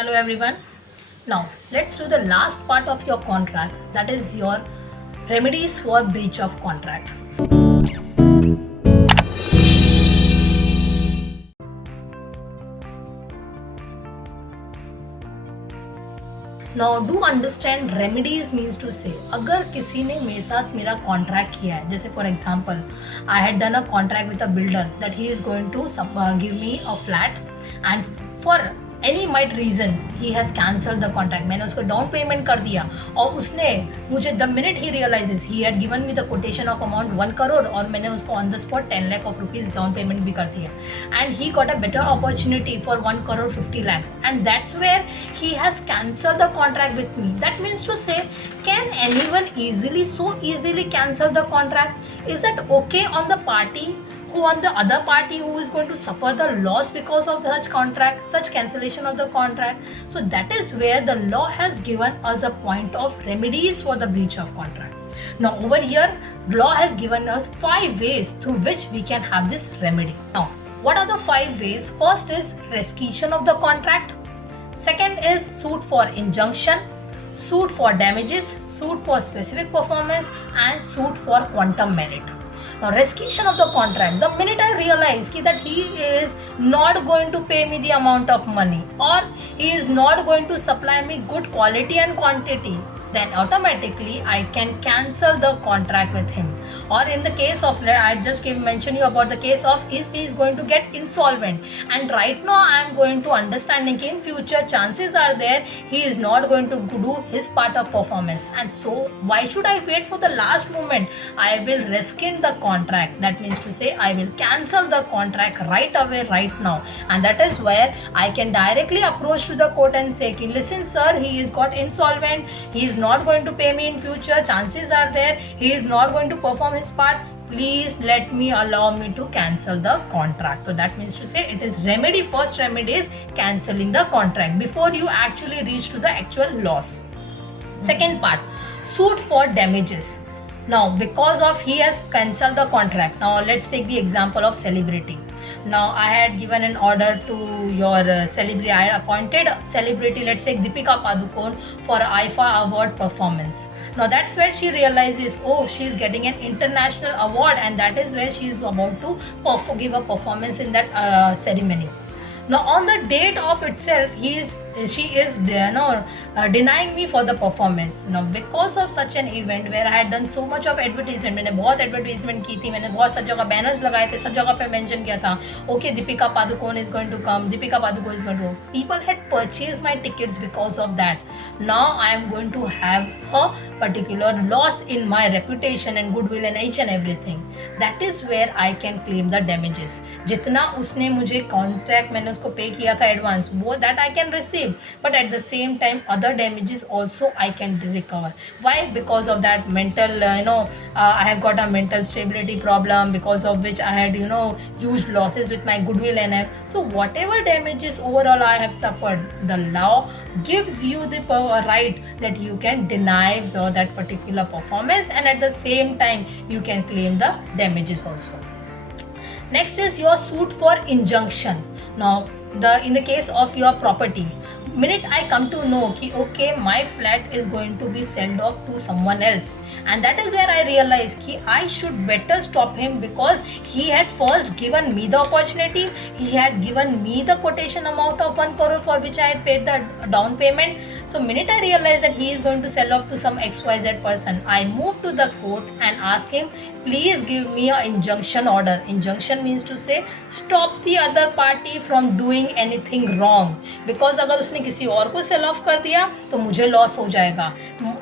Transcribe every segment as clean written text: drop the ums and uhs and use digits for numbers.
Hello everyone. Now let's do the last part of your contract, that is your remedies for breach of contract. Now do understand remedies means to say अगर किसी ने मेरे साथ मेरा contract किया है, जैसे for example I had done a contract with a builder that he is going to give me a flat and for any might reason he has cancel the contract. मैंने उसको डाउन पेमेंट कर दिया और उसने मुझे the minute he realises he had given me the quotation of amount 1 crore और मैंने उसको on the spot 10 lakh of rupees down payment भी कर दिया and he got a better opportunity for 1 crore 50 lakhs and that's where he has cancelled the contract with me. That means to say, can anyone so easily cancel the contract? Is that okay on the party who on the other party who is going to suffer the loss because of such cancellation of the contract? So that is where the law has given us a point of remedies for the breach of contract. Now over here, law has given us 5 ways through which we can have this remedy. Now, what are the 5 ways? First is rescission of the contract. Second is suit for injunction, suit for damages, suit for specific performance, and suit for quantum merit. Now, rescission of the contract. The minute I realize that he is not going to pay me the amount of money or he is not going to supply me good quality and quantity, then automatically I can cancel the contract with him. Or in the case of, I just mention you about the case of if he is going to get insolvent, and right now I am going to understanding in future chances are there he is not going to do his part of performance, and so why should I wait for the last moment? I will rescind the contract. That means to say I will cancel the contract right away, right now, and that is where I can directly approach to the court and say, listen sir, he is got insolvent, he is not going to pay me in future, chances are there he is not going to perform his part, please allow me to cancel the contract. So that means to say it is remedy. First remedy is cancelling the contract before you actually reach to the actual loss. Second part, suit for damages. Now because of he has cancelled the contract, now let's take the example of celebrity. Now I had given an order to your celebrity, I had appointed celebrity, let's say Deepika Padukone, for IFA award performance. Now that's where she realizes, oh, she is getting an international award, and that is where she is about to give a performance in that ceremony. Now on the date of itself, she is denying me for the performance. Now because of such an event where I had done so much of advertisement, मैंने बहुत advertisement की थी, मैंने बहुत सब जगह banners लगाए थे, सब जगह पे mention किया था, okay, Deepika Padukone is going to come, Deepika Padukone is going to come. People had purchased my tickets because of that. Now I am going to have a particular loss in my reputation and goodwill and each and everything. That is where I can claim the damages. जितना उसने मुझे contract मैंने उसको pay किया था advance, वो that I can receive. But at the same time other damages also I can recover. Why? Because of that mental I have got a mental stability problem, because of which I had huge losses with my goodwill and so whatever damages overall I have suffered, the law gives you the right that you can deny that particular performance, and at the same time you can claim the damages also. Next is your suit for injunction. Now in the case of your property, minute I come to know okay, my flat is going to be sold off to someone else, and that is where I realized I should better stop him, because he had first given me the opportunity, he had given me the quotation amount of 1 crore for which I had paid the down payment. So minute I realized that he is going to sell off to some XYZ person, I moved to the court and asked him, please give me an injunction order. Injunction means to say stop the other party from doing anything wrong, because अगर उसने किसी और को cell of कर दिया तो मुझे loss हो जाएगा.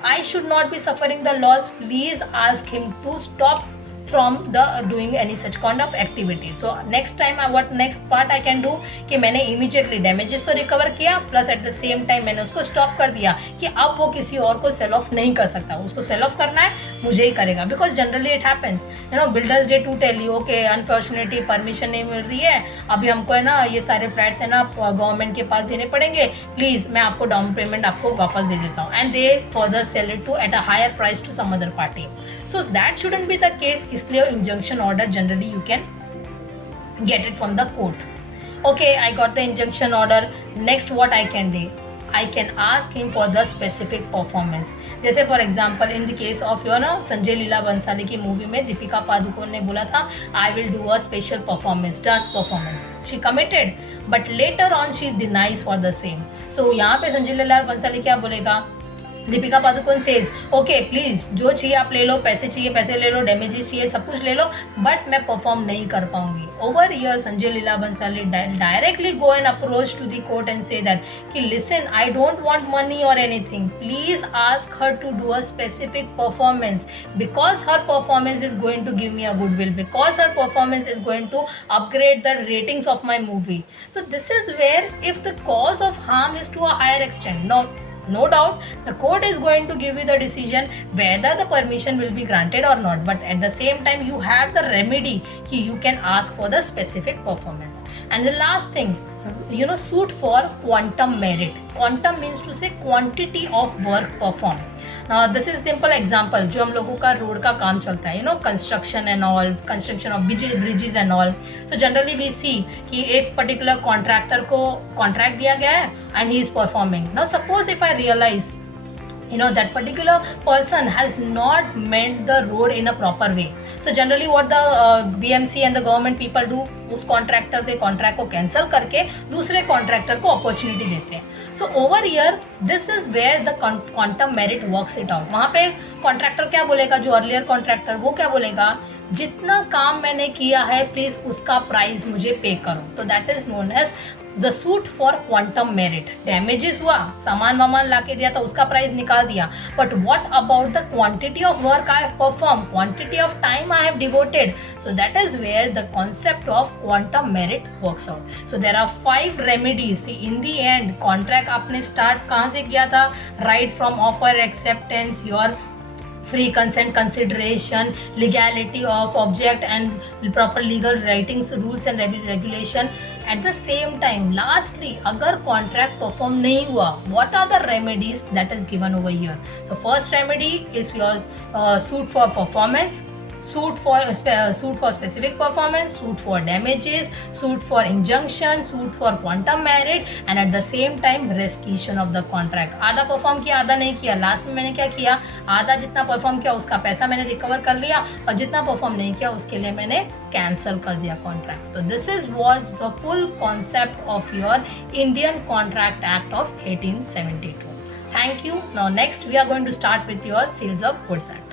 I should not be suffering the loss. Please ask him to stop from the doing any such kind of activity. So next time what next part I can do कि मैंने immediately damages तो recover किया, plus at the same time मैंने उसको stop कर दिया कि अब वो किसी और को sell off नहीं कर सकता, उसको sell off करना है मुझे ही करेगा. Because generally it happens, builders day to tell you okay, unfortunately permission नहीं मिल रही है, अभी हमको है ना ये सारे flats है ना गवर्नमेंट के पास देने पड़ेंगे, प्लीज मैं आपको डाउन पेमेंट आपको वापस दे देता हूँ, and they further sell it to at a higher price to some other party. So that shouldn't be the case. इसलिए injunction order generally you can get it from the court. Okay, I got the injunction order. Next what I can do? I can ask him for the specific performance. जैसे for example in the case of your ना संजय लीला बंसाली की movie में दीपिका पादुकोण ने बोला था I will do a special performance, dance performance. She committed but later on she denies for the same. So यहाँ पे संजय लीला बंसाली क्या बोलेगा, Deepika Padukone says okay please जो चाहिए आप ले लो, पैसे चाहिए पैसे ले लो, डैमेजेस चाहिए सब कुछ ले लो, बट मैं परफॉर्म नहीं कर पाऊंगी. Over here Sanjay Leela Bhansali directly go and approach to the court and say that कि listen I don't want money और anything, please ask her to do a specific performance because her performance is going to give me a goodwill, because her performance is going to upgrade the ratings of my movie. So this is where if the cause of harm is to a higher extent, no doubt the court is going to give you the decision whether the permission will be granted or not, but at the same time you have the remedy कि you can ask for the specific performance. And the last thing, suit for quantum merit. Quantum means to say quantity of work performed. Now this is simple example, जो हम लोगों का road का काम चलता है, construction and all, construction of bridges and all. So generally we see कि एक particular contractor को contract दिया गया है and he is performing. Now suppose if I realize that particular person has not meant the road in a proper way. So generally what the BMC and the government people do, उस contractor के contract को cancel करके दूसरे contractor को opportunity देते हैं. So over year this is where the quantum merit works it out. वहाँ पे कॉन्ट्रैक्टर क्या बोलेगा, जो अर्लियर कॉन्ट्रैक्टर वो क्या बोलेगा, जितना काम मैंने किया है प्लीज उसका प्राइस मुझे पे करो. तो that is known as the suit for quantum merit. Damages हुआ, सामान वामान ला के दिया तो उसका प्राइस निकाल दिया, but what about the quantity of work I have perform, quantity of time I have devoted. So that is where the concept of quantum merit works out. So there are 5 remedies. In the end contract आपने start कहाँ से किया था, right from offer, acceptance, your free consent consideration, legality of object and proper legal writings, rules and regulation. At the same time lastly अगर contract perform नहीं हुआ, what are the remedies that is given over here. So first remedy is your suit for performance, suit for specific performance, suit for damages, suit for injunction, suit for quantum merit, and at the same time rescission of the contract. आधा perform किया आधा नहीं किया, last में मैंने क्या किया, आधा जितना परफॉर्म किया उसका पैसा मैंने रिकवर कर लिया और जितना परफॉर्म नहीं किया उसके लिए मैंने कैंसिल कर दिया कॉन्ट्रैक्ट. तो this is was the full concept of your Indian contract act of 1872. Thank you. Now next we are going to start with your Seals of Goods Act.